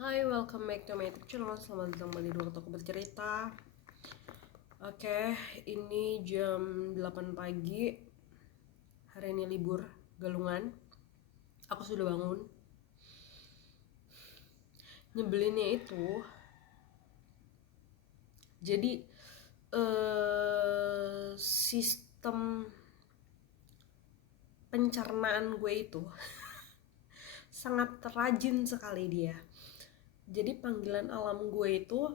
Hai, welcome back to my YouTube channel. Selamat datang kembali di waktu aku bercerita. Oke, ini jam 8 pagi. Hari ini libur Galungan. Aku sudah bangun. Nyebelinnya itu, jadi sistem pencernaan gue itu sangat rajin sekali dia. Jadi panggilan alam gue itu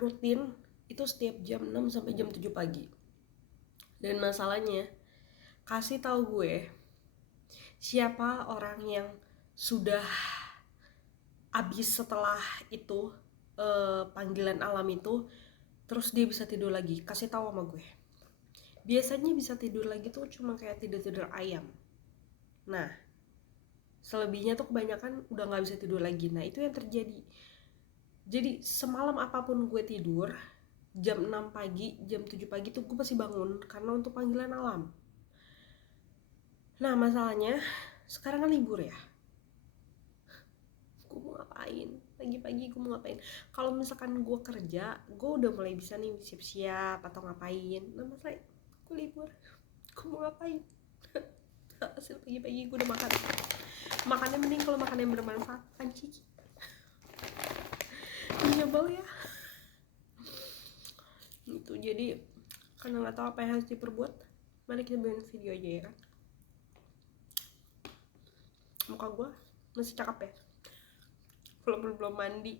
rutin itu setiap jam 6 sampai jam 7 pagi. Dan masalahnya, kasih tahu gue siapa orang yang sudah abis setelah itu panggilan alam itu, terus dia bisa tidur lagi. Kasih tahu sama gue. Biasanya bisa tidur lagi tuh cuma kayak tidur-tidur ayam. Nah, selebihnya tuh kebanyakan udah nggak bisa tidur lagi. Nah, itu yang terjadi. Jadi semalam apapun gue tidur, jam 6 pagi, jam 7 pagi tuh gue pasti bangun karena untuk panggilan alam. Nah, masalahnya sekarang kan libur ya. Gue mau ngapain? Pagi-pagi gue mau ngapain? Kalau misalkan gue kerja, gue udah mulai bisa nih siap-siap atau ngapain. Nah, masalahnya gue libur. Gue mau ngapain? Hasil pagi-pagi gue udah makan. Makannya mending kalau makan yang bermanfaat, anjing. Nyebel ya. Gitu, jadi karena nggak tahu apa yang harus diperbuat, mari kita bikin video aja ya kan. Muka gue masih cakep ya, walaupun belum mandi.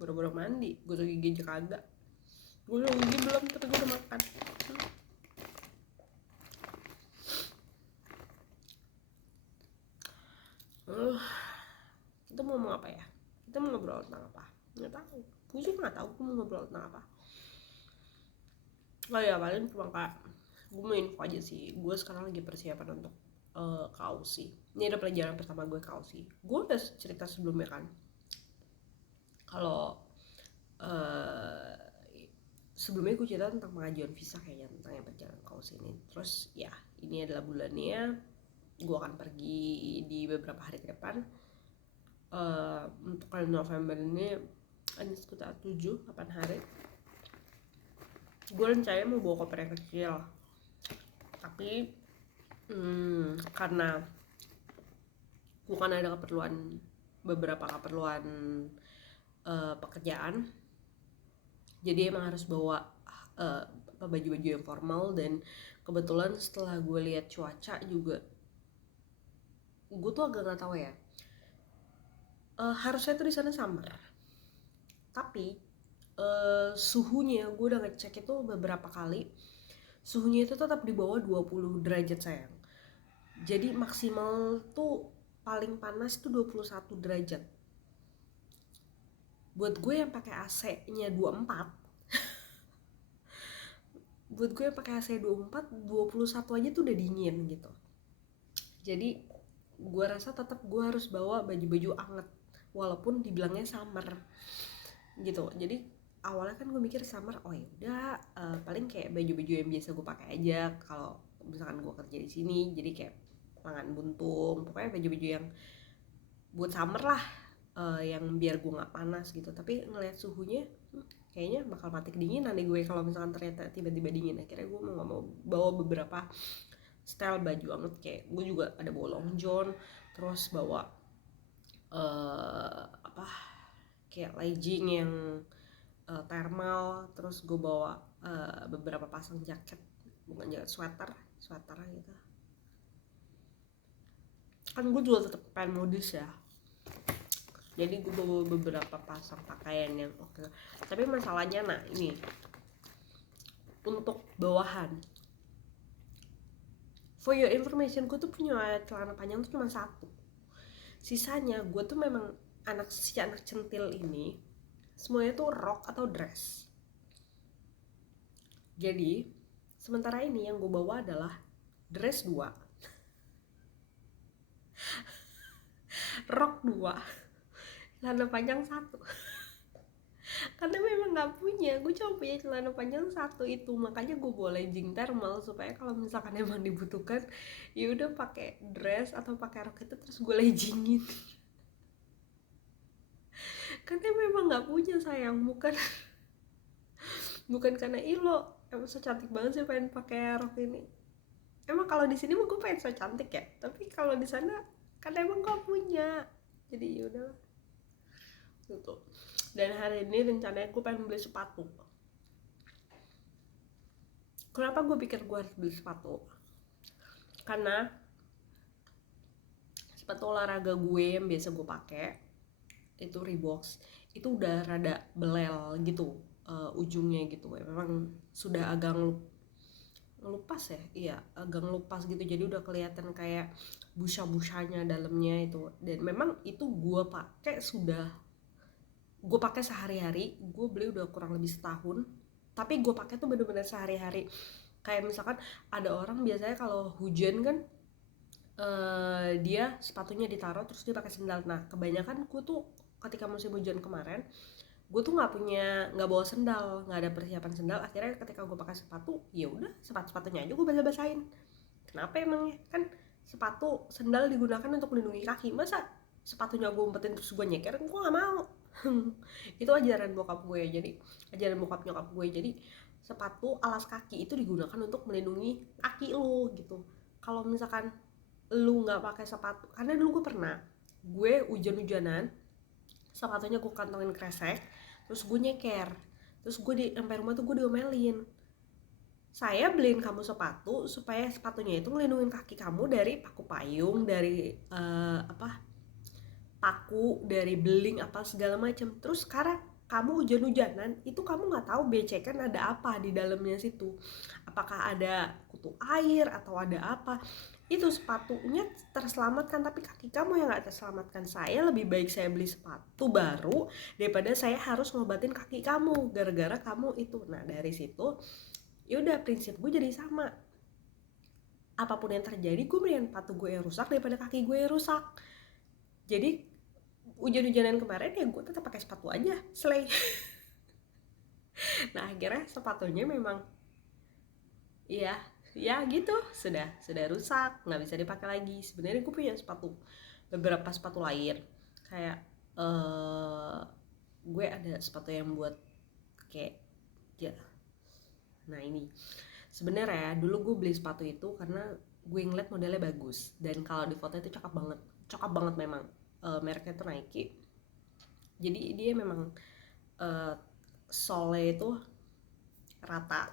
Boro-boro mandi, gue tuh gigi aja kagak. Gue udah gigi belum, tapi gue udah makan. Kita mau ngomong apa ya? Kita mau ngobrol tentang apa? Nggak tahu. Gue juga nggak tahu gue mau ngobrol tentang apa. Oh ya, paling cuma kayak gue mau info aja sih. Gue sekarang lagi persiapan untuk kausi. Ini ada pelajaran pertama gue kausi. Gue udah cerita sebelumnya kan, kalau sebelumnya gue cerita tentang pengajuan visa kayaknya, tentang yang perjalanan kausi ini. Terus ya, ini adalah bulannya. Gue akan pergi di beberapa hari ke depan. Untuk bulan November ini ada sekitar 7-8 hari. Gue rencananya mau bawa koper yang kecil, tapi karena gue kan ada beberapa keperluan pekerjaan, jadi emang harus bawa baju-baju yang formal. Dan kebetulan setelah gue lihat cuaca juga, gue tuh agak nggak tahu ya, harusnya tuh di sana summer, tapi suhunya gue udah ngecek itu beberapa kali, suhunya itu tetap di bawah 20 derajat sayang. Jadi maksimal tuh paling panas tuh 21 derajat. Buat gue yang pakai AC-nya 24, buat gue yang pakai AC 24, 21 aja tuh udah dingin gitu. Jadi gue rasa tetap gue harus bawa baju-baju anget walaupun dibilangnya summer gitu. Jadi awalnya kan gue mikir summer, oh ya udah paling kayak baju-baju yang biasa gue pakai aja kalau misalkan gue kerja di sini. Jadi kayak lengan buntung, pokoknya baju-baju yang buat summer lah, yang biar gue nggak panas gitu. Tapi ngeliat suhunya, kayaknya bakal mati kedinginan deh gue kalau misalkan ternyata tiba-tiba dingin. Akhirnya gue mau bawa beberapa style baju anget, kayak gue juga ada bawa long john, terus bawa kayak legging yang thermal, terus gue bawa beberapa pasang jaket, bukan jaket, sweater gitu. Kan gue juga tetap pengen modis ya, jadi gue bawa beberapa pasang pakaian yang oke. Tapi masalahnya, nah ini untuk bawahan, for your information, gue tuh punya celana panjang tuh cuma satu. Sisanya gue tuh memang anak centil ini semuanya tuh rok atau dress. Jadi sementara ini yang gue bawa adalah dress 2, rok 2, celana panjang 1. Karena memang nggak punya, gue cuma punya celana panjang 1 itu, makanya gue bawa legging thermal supaya kalau misalkan emang dibutuhkan ya udah pakai dress atau pakai rok itu terus gue leggingin. Karena memang nggak punya sayang, bukan karena ilo emang so cantik banget sih pengen pakai rok ini. Emang kalau di sini mah gue pengen so cantik ya, tapi kalau di sana kan emang gak punya, jadi yaudah gitu. Dan hari ini rencananya gue pengen beli sepatu. Kenapa gue pikir gue harus beli sepatu? Karena sepatu olahraga gue yang biasa gue pakai itu Reebok, itu udah rada belel gitu, ujungnya gitu. Memang sudah agak ngelupas ya, iya agak ngelupas gitu, jadi udah kelihatan kayak busa-busanya dalamnya itu. Dan memang itu gue pakai sehari-hari. Gue beli udah kurang lebih setahun, tapi gue pakai tuh bener-bener sehari-hari. Kayak misalkan ada orang biasanya kalau hujan kan, dia sepatunya ditaruh terus dia pakai sendal. Nah kebanyakan gue tuh ketika musim hujan kemarin, gue tuh nggak bawa sendal, nggak ada persiapan sendal. Akhirnya ketika gue pakai sepatu, ya udah sepatunya aja gue basah-basahin. Kenapa emangnya? Kan sendal digunakan untuk melindungi kaki, masa sepatunya gue umpetin terus gue nyeker? Gue nggak mau. Itu ajaran bokap gue, jadi ajaran bokap nyokap gue. Jadi sepatu alas kaki itu digunakan untuk melindungi kaki lu gitu. Kalau misalkan lu nggak pakai sepatu, karena dulu gue hujan-hujanan, sepatunya gue kantongin kresek, terus gue nyeker, terus gue sampai rumah tuh gue diomelin, saya beliin kamu sepatu supaya sepatunya itu ngelindungin kaki kamu dari paku payung, dari paku, dari beling apa segala macam. Terus sekarang kamu hujan-hujanan, itu kamu nggak tahu becekan ada apa di dalamnya situ, apakah ada kutu air atau ada apa. Itu sepatunya terselamatkan, tapi kaki kamu yang nggak terselamatkan. Saya lebih baik saya beli sepatu baru daripada saya harus ngobatin kaki kamu gara-gara kamu itu. Nah dari situ yaudah prinsip gue jadi sama, apapun yang terjadi gue mendingan sepatu gue yang rusak daripada kaki gue yang rusak. Jadi hujan-hujanan kemarin ya gue tetap pakai sepatu aja, slay. Nah akhirnya sepatunya memang ya gitu, sudah rusak, nggak bisa dipakai lagi. Sebenarnya gue punya beberapa sepatu lain, kayak gue ada sepatu yang buat kayak ya. Nah ini sebenarnya dulu gue beli sepatu itu karena gue ngeliat modelnya bagus, dan kalau di foto itu cakep banget memang. Mereknya tuh Nike. Jadi dia memang sole itu rata.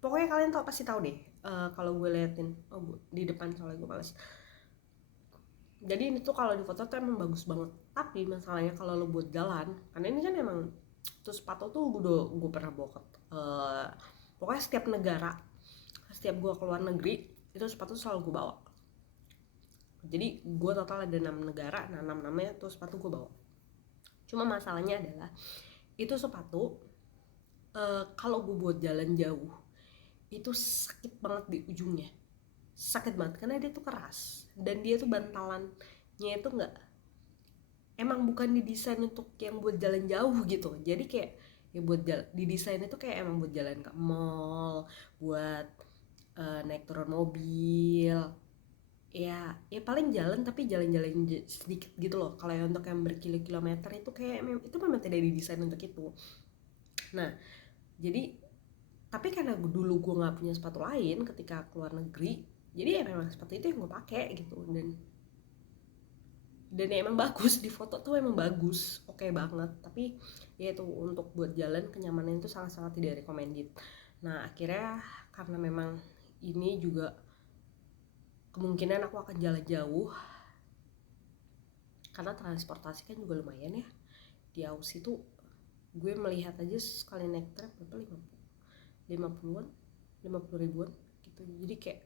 Pokoknya kalian pasti tahu deh. Kalau gue liatin, di depan soalnya gue males. Jadi ini tuh kalau di foto tuh emang bagus banget. Tapi masalahnya kalau lo buat jalan, karena ini kan emang tuh sepatu tuh gue pernah bawa ke pokoknya setiap gue keluar negeri itu sepatu selalu gue bawa. Jadi gue total ada 6 negara, nah 6 namanya tuh sepatu gue bawa. Cuma masalahnya adalah itu sepatu kalau gue buat jalan jauh itu sakit banget di ujungnya, sakit banget karena dia tuh keras, dan dia tuh bantalannya itu emang bukan didesain untuk yang buat jalan jauh gitu. Jadi kayak ya didesain itu kayak emang buat jalan ke mall, buat naik turun mobil, ya paling jalan, tapi jalan-jalan sedikit gitu loh. Kalau yang untuk yang berkilo-kilometer itu kayak itu memang tidak didesain untuk itu. Nah jadi tapi karena dulu gue nggak punya sepatu lain ketika keluar negeri, jadi ya memang sepatu itu yang gue pakai gitu. Dan ya emang bagus di foto tuh, emang bagus, oke banget. Tapi ya itu untuk buat jalan kenyamanan itu sangat-sangat tidak recommended. Nah akhirnya karena memang ini juga kemungkinan aku akan jalan jauh, karena transportasi kan juga lumayan ya di Aussie tuh. Gue melihat aja sekali naik trip berapa, 50 ribuan gitu. Jadi kayak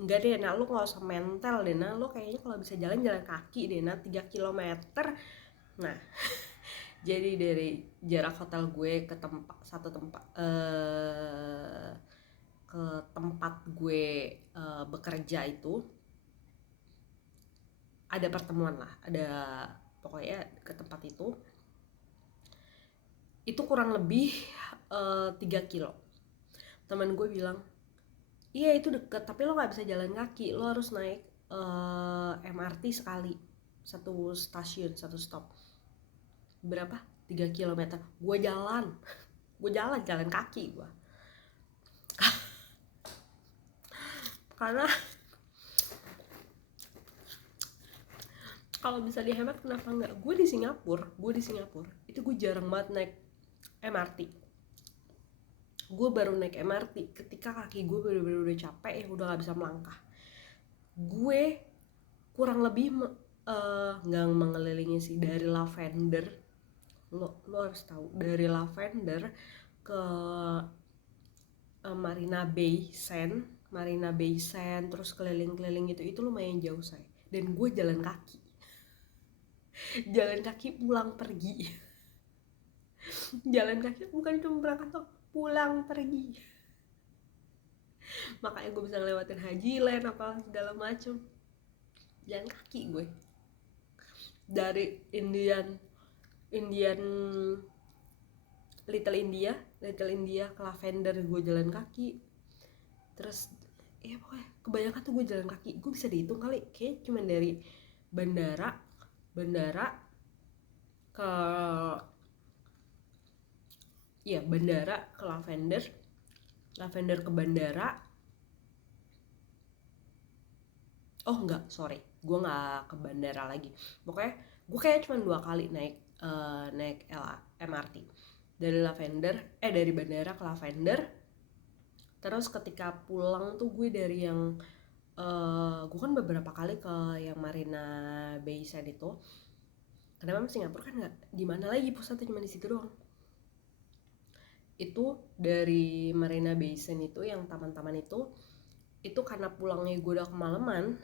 enggak deh, nah lu gak usah mental deh, nah lu kayaknya kalau bisa jalan kaki deh, nah 3 kilometer. Nah jadi dari jarak hotel gue ke tempat gue bekerja itu ada pertemuan lah, ada pokoknya ke tempat itu kurang lebih 3 kilo. Teman gue bilang, iya itu deket, tapi lo gak bisa jalan kaki, lo harus naik MRT sekali, satu stasiun, satu stop. berapa 3 kilometer gue jalan kaki gue karena kalau bisa dihemat kenapa enggak. Gue di Singapura itu gue jarang banget naik MRT. Gue baru naik MRT ketika kaki gue bener-bener udah capek ya, udah gak bisa melangkah. Gue kurang lebih nggak mengelilingi sih, dari Lavender, lo harus tahu, dari Lavender ke Marina Bay Sands, terus keliling-keliling itu lumayan jauh saya. Dan gue jalan kaki pulang pergi. Jalan kaki bukan cuma berangkat dong, pulang pergi. Makanya gue bisa ngelewatin Haji Land apa segala macem, jalan kaki gue. Dari Little India ke Lavender gue jalan kaki. Terus ya pokoknya kebanyakan tuh gue jalan kaki. Gue bisa dihitung kali, kayak cuma dari bandara ke bandara ke Lavender ke bandara. Oh enggak, sorry, gue nggak ke bandara lagi. Pokoknya gue kayak cuma 2 kali naik MRT dari bandara ke Lavender. Terus ketika pulang tuh gue dari yang gue kan beberapa kali ke yang Marina Bay Sands itu. Karena memang Singapura kan nggak di mana lagi pusatnya, cuma di situ doang. Itu dari Marina Bay Sands itu yang taman-taman itu karena pulangnya gue udah kemalaman.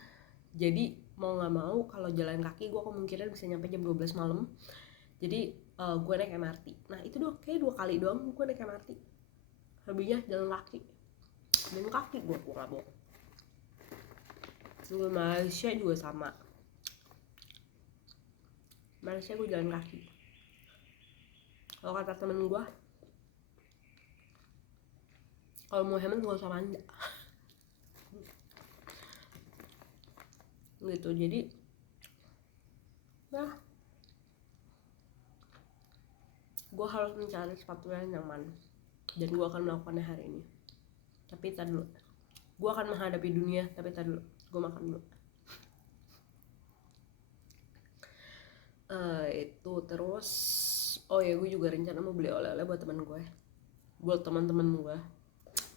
Jadi mau nggak mau kalau jalan kaki gue kemungkinan bisa nyampe jam 12 malam. Jadi gue naik MRT. Nah itu doang, kayak 2 kali doang gue naik MRT. Lebihnya jalan kaki gue nggak bohong. Gue Malaysia juga sama. Malaysia gue jalan kaki. Kalau kata temen gue, kalau mau hemat gak usah manja. Gitu. Jadi nah, gue harus mencari sepatu yang nyaman, dan gue akan melakukannya hari ini. Tapi tar dulu, gue akan menghadapi dunia. Tapi tar dulu, gue makan dulu. Itu terus, oh ya, gue juga rencana mau beli oleh-oleh buat teman-teman gue.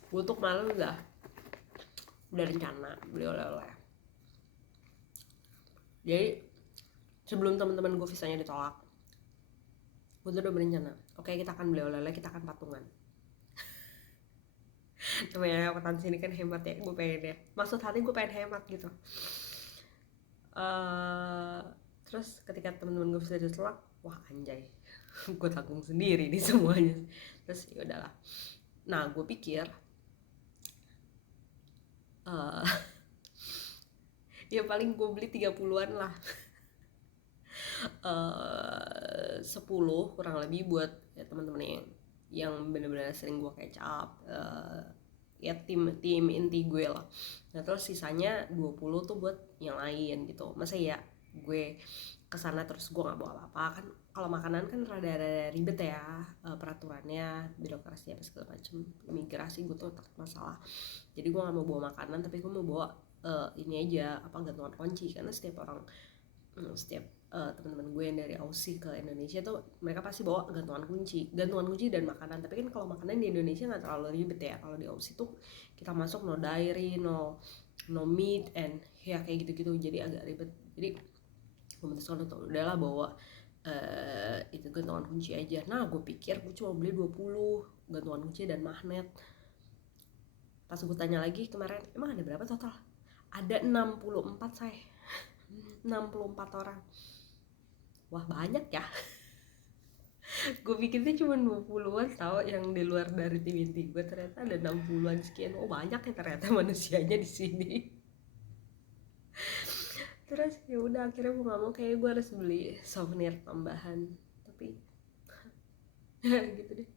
Gue tuh kemarin udah rencana beli oleh-oleh. Jadi sebelum teman-teman gue visanya ditolak, gue tuh udah berencana, oke, kita akan beli oleh-oleh, kita akan patungan. Namanya akuntansi ini kan hemat ya, gue pengen ya, maksud hati gue pengen hemat gitu. Terus ketika teman-teman gue bisa ditolak, wah anjay, gue tanggung sendiri nih semuanya. Terus ya udahlah. Nah gue pikir ya paling gue beli 30-an lah. 10 kurang lebih buat ya teman-teman yang benar-benar sering gue catch up, ya tim inti gue lah. Nah terus sisanya 20 tuh buat yang lain gitu. Masa ya gue kesana terus gue nggak bawa apa-apa kan? Kalau makanan kan rada ribet ya, peraturannya, birokrasi apa segala macam, imigrasi gue tuh takut masalah. Jadi gue nggak mau bawa makanan, tapi gue mau bawa ini aja, apa, gantungan kunci. Karena setiap teman-teman gue yang dari Aussie ke Indonesia tuh mereka pasti bawa gantungan kunci dan makanan. Tapi kan kalau makanan di Indonesia nggak terlalu ribet ya. Kalau di Aussie tuh kita masuk no dairy, no meat, and ya kayak gitu-gitu, jadi agak ribet. Jadi gue memutuskan untuk udahlah bawa itu gantungan kunci aja. Nah gue pikir gue cuma beli 20 gantungan kunci dan magnet. Pas gue tanya lagi kemarin, emang ada berapa total? Ada 64 saya. 64 orang. Wah banyak ya. Gue pikirnya cuma 20-an tau yang di luar dari tim inti gue, ternyata ada 60-an sekian. Oh banyak ya ternyata manusianya di sini. Terus ya udah, akhirnya mau nggak mau kayak gue harus beli souvenir tambahan. Tapi gitu deh.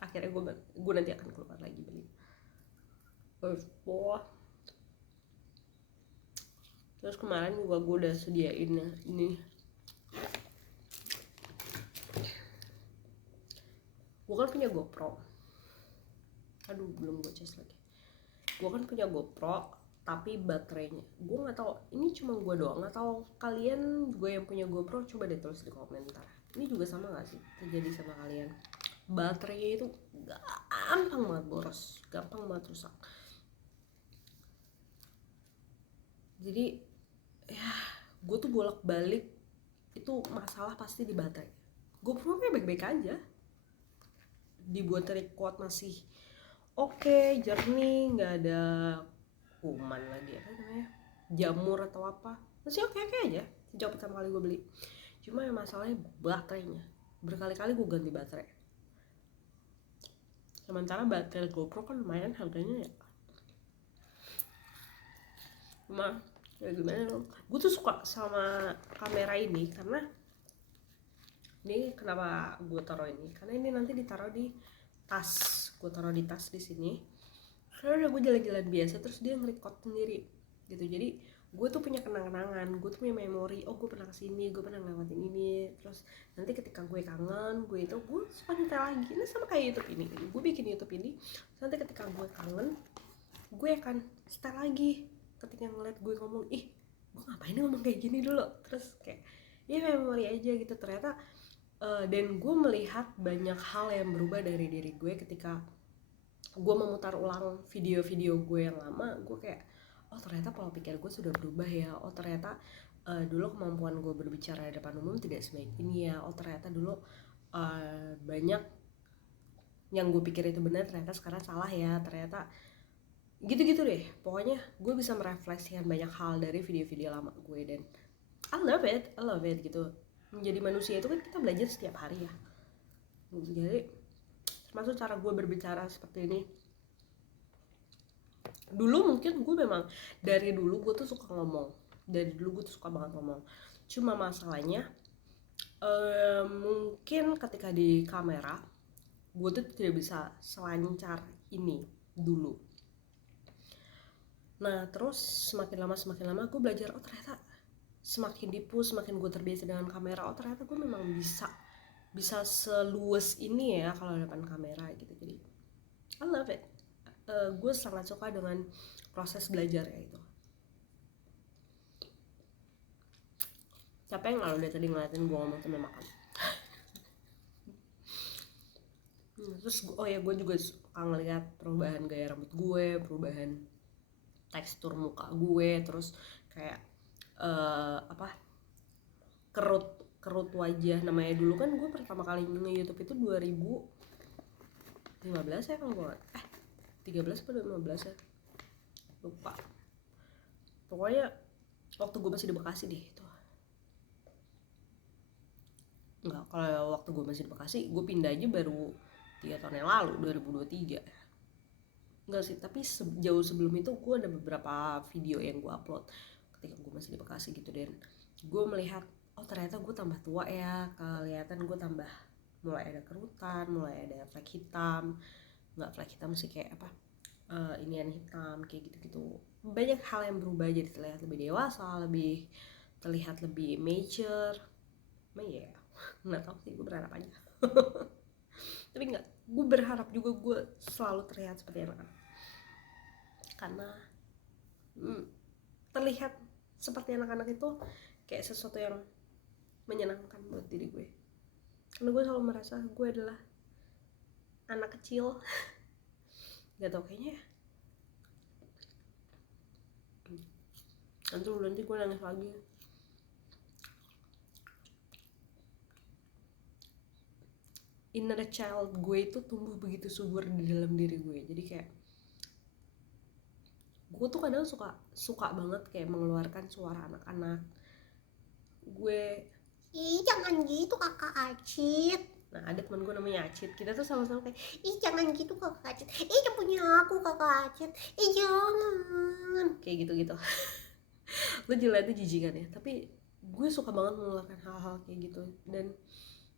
Akhirnya gue nanti akan keluar lagi beli. Wah. Terus kemarin juga gue udah sediain ini gue kan punya GoPro. Aduh, belum gue cas lagi. Gue kan punya GoPro, tapi baterainya gue nggak tahu, ini cuma gue doang nggak tahu kalian juga yang punya GoPro, coba deh tulis di komentar. Ini juga sama nggak sih terjadi sama kalian? Baterainya itu gampang banget boros, gampang banget rusak. Jadi ya gue tuh bolak-balik itu masalah pasti di baterai. GoPro nya baik-baik aja, dibuat record masih oke, jernih, nggak ada kuman lagi, apa namanya, jamur atau apa, masih oke aja sejak pertama kali gue beli. Cuma yang masalahnya baterainya, berkali-kali gue ganti baterai. Sementara baterai GoPro kan lumayan harganya ya. Cuma ya gimana dong, gue tuh suka sama kamera ini karena ini kenapa gue taruh ini, karena ini nanti ditaruh di tas, gue taruh di tas di sini karena udah gue jalan-jalan biasa terus dia nge-record sendiri gitu. Jadi gue tuh punya kenang-kenangan, gue tuh punya memori, oh gue pernah kesini, gue pernah ngelewatin ini. Terus nanti ketika gue kangen, gue suka nyetel lagi. Ini sama kayak YouTube ini, gue bikin YouTube ini, nanti ketika gue kangen gue akan setel lagi. Ketika ngeliat gue ngomong, ih gue ngapain ngomong kayak gini dulu, terus kayak ya memori aja gitu ternyata. Dan gue melihat banyak hal yang berubah dari diri gue ketika gue memutar ulang video-video gue yang lama. Gue kayak, oh ternyata pola pikir gue sudah berubah ya, oh ternyata dulu kemampuan gue berbicara di depan umum tidak sebaik ini ya, oh ternyata dulu banyak yang gue pikir itu benar ternyata sekarang salah ya, ternyata gitu-gitu deh. Pokoknya gue bisa merefleksikan banyak hal dari video-video lama gue dan I love it gitu. Menjadi manusia itu kan kita belajar setiap hari ya. Jadi termasuk cara gue berbicara seperti ini. Dulu mungkin gue memang dari dulu gue tuh suka ngomong, dari dulu gue tuh suka banget ngomong. Cuma masalahnya mungkin ketika di kamera gue tuh tidak bisa selancar ini dulu. Nah terus semakin lama gue belajar, oh ternyata semakin dipush, semakin gue terbiasa dengan kamera, oh ternyata gue memang bisa seluas ini ya kalau depan kamera gitu. Jadi I love it. Gue sangat suka dengan proses belajar ya itu. Siapa yang lalu dari tadi ngeliatin gue ngomong sambil makan. Terus gue juga suka ngeliat perubahan gaya rambut gue, perubahan tekstur muka gue, terus kayak kerut wajah. Namanya dulu kan gue pertama kali nge-YouTube itu 2015 ya kan gue 13 atau 15 ya, lupa. Pokoknya waktu gue masih di Bekasi deh itu. Enggak, kalau waktu gue masih di Bekasi gue pindah aja baru 3 tahun yang lalu, 2023. Enggak sih, tapi jauh sebelum itu gue ada beberapa video yang gue upload ketika gue masih di Bekasi gitu. Dan gue melihat, oh ternyata gue tambah tua ya, kelihatan gue tambah mulai ada kerutan, mulai ada flek hitam. Nggak flek hitam sih, kayak apa, inian hitam kayak gitu-gitu. Banyak hal yang berubah, jadi terlihat lebih dewasa, terlihat lebih mature. Ya nggak tahu sih gue berharap aja. Tapi nggak, gue berharap juga gue selalu terlihat seperti anak-anak karena terlihat seperti anak-anak itu kayak sesuatu yang menyenangkan buat diri gue. Karena gue selalu merasa gue adalah anak kecil. Gak tau kayaknya ya. Nanti gue nangis lagi. Inner child gue itu tumbuh begitu subur di dalam diri gue. Jadi kayak gue tuh kadang suka banget kayak mengeluarkan suara anak-anak. Gue, ih jangan gitu kakak Acit. Nah ada teman gue namanya Acit, kita tuh sama-sama kayak, ih jangan gitu kakak Acit, ih jangan punya aku kakak Acit, ih jangan, kayak gitu-gitu. Lo jelas itu jijikan ya, tapi gue suka banget mengeluarkan hal-hal kayak gitu. Dan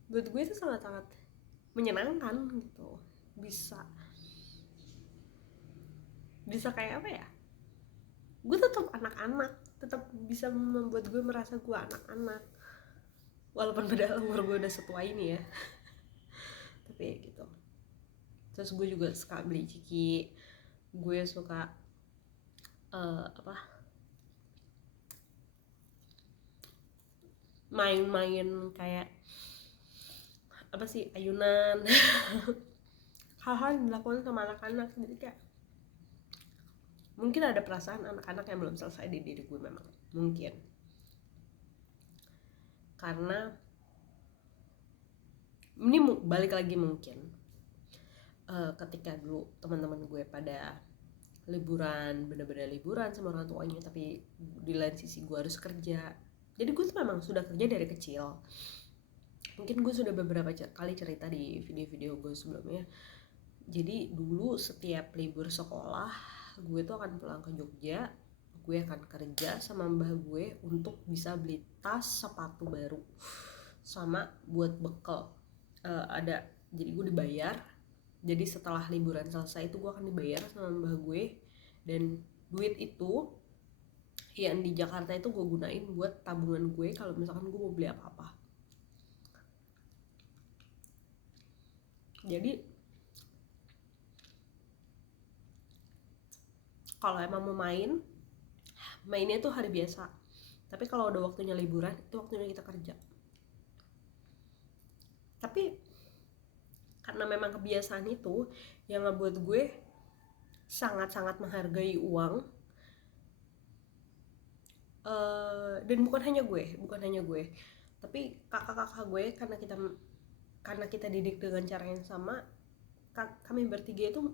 buat gue itu sangat-sangat menyenangkan gitu. Bisa kayak apa ya, gue tetap anak-anak, tetap bisa membuat gue merasa gue anak-anak walaupun padahal umur gue udah setua ini ya. Tapi gitu, Terus gue juga suka beli ciki, gue suka main-main kayak apa sih, ayunan. Hal-hal yang dilakukan sama anak-anak. Jadi kayak mungkin ada perasaan anak-anak yang belum selesai di diri gue memang, mungkin karena ini balik lagi mungkin ketika dulu teman-teman gue pada liburan, bener-bener liburan sama orang tuanya, tapi di lain sisi gue harus kerja. Jadi gue tuh memang sudah kerja dari kecil. Mungkin gue sudah beberapa kali cerita di video-video gue sebelumnya. Jadi dulu setiap libur sekolah, gue tuh akan pulang ke Jogja, gue akan kerja sama mbah gue untuk bisa beli tas, sepatu baru, sama buat bekal. Jadi gue dibayar. Jadi setelah liburan selesai itu gue akan dibayar sama mbah gue, dan duit itu yang di Jakarta itu gue gunain buat tabungan gue kalau misalkan gue mau beli apa-apa. Jadi kalau emang mau mainnya tuh hari biasa, tapi kalau udah waktunya liburan itu waktunya kita kerja. Tapi karena memang kebiasaan itu yang ngebuat gue sangat-sangat menghargai uang, dan bukan hanya gue, tapi kakak-kakak gue, karena kita didik dengan cara yang sama, kami bertiga itu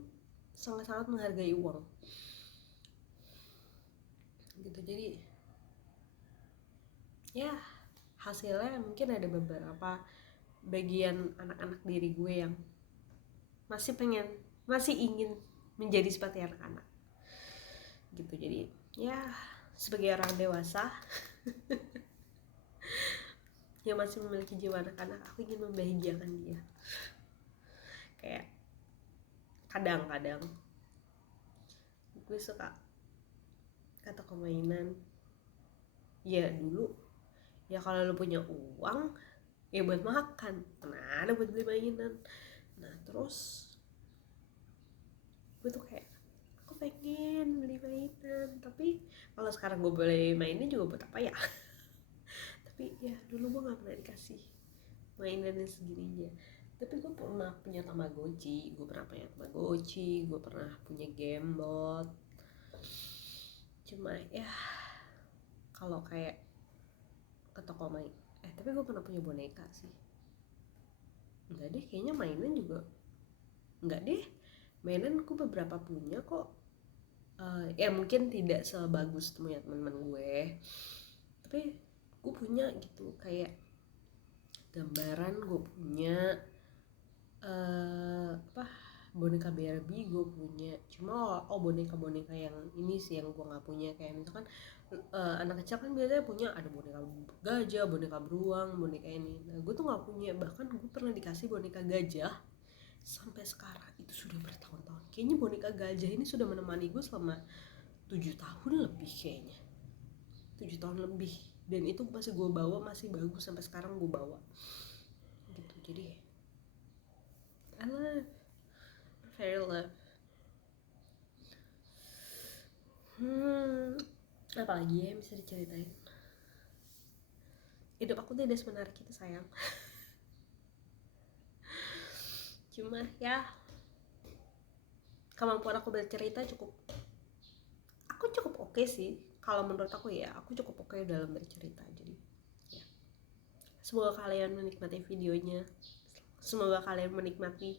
sangat-sangat menghargai uang gitu. Jadi ya hasilnya mungkin ada beberapa bagian anak-anak diri gue yang masih ingin menjadi seperti anak-anak gitu. Jadi ya sebagai orang dewasa yang masih memiliki jiwa anak-anak, aku ingin membahagiakan dia. Kayak kadang-kadang gue suka kata mainan, ya dulu ya kalau lo punya uang ya buat makan, mana ada buat beli mainan. Nah terus gue tuh kayak aku pengen beli mainan, tapi kalau sekarang gue boleh mainin juga buat apa ya. Tapi ya dulu gue nggak pernah dikasih mainan yang segininya. Tapi gue pernah punya Tamagotchi, gue pernah punya Gamebot. Cuma ya kalau kayak ke toko tapi gue pernah punya boneka sih. Enggak deh, kayaknya mainan juga enggak deh. Mainan gue beberapa punya kok. Ya mungkin tidak sebagus punya teman-teman gue, tapi gue punya gitu. Kayak gambaran gue punya, boneka Barbie gue punya. Cuma boneka-boneka yang ini sih yang gue nggak punya. Kayak misalkan anak kecil kan biasanya punya ada boneka gajah, boneka beruang, boneka ini. Nah gue tuh nggak punya. Bahkan gue pernah dikasih boneka gajah sampai sekarang, itu sudah bertahun-tahun. Kayaknya boneka gajah ini sudah menemani gue selama 7 tahun lebih kayaknya. 7 tahun lebih, dan itu masih gue bawa, masih bagus sampai sekarang gue bawa gitu. Jadi I very love. Apa lagi ya yang bisa diceritain? Hidup aku tidak semenarik itu sayang. Cuma ya kemampuan aku bercerita cukup oke sih. Kalau menurut aku ya, aku cukup oke dalam bercerita. Jadi ya, semoga kalian menikmati videonya, semoga kalian menikmati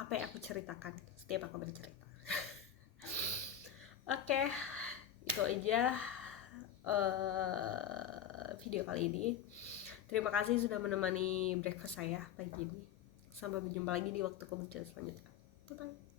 apa yang aku ceritakan setiap aku bercerita. Oke, itu aja video kali ini. Terima kasih sudah menemani breakfast saya pagi ini. Sampai berjumpa lagi di waktu kemudian selanjutnya. Bye bye.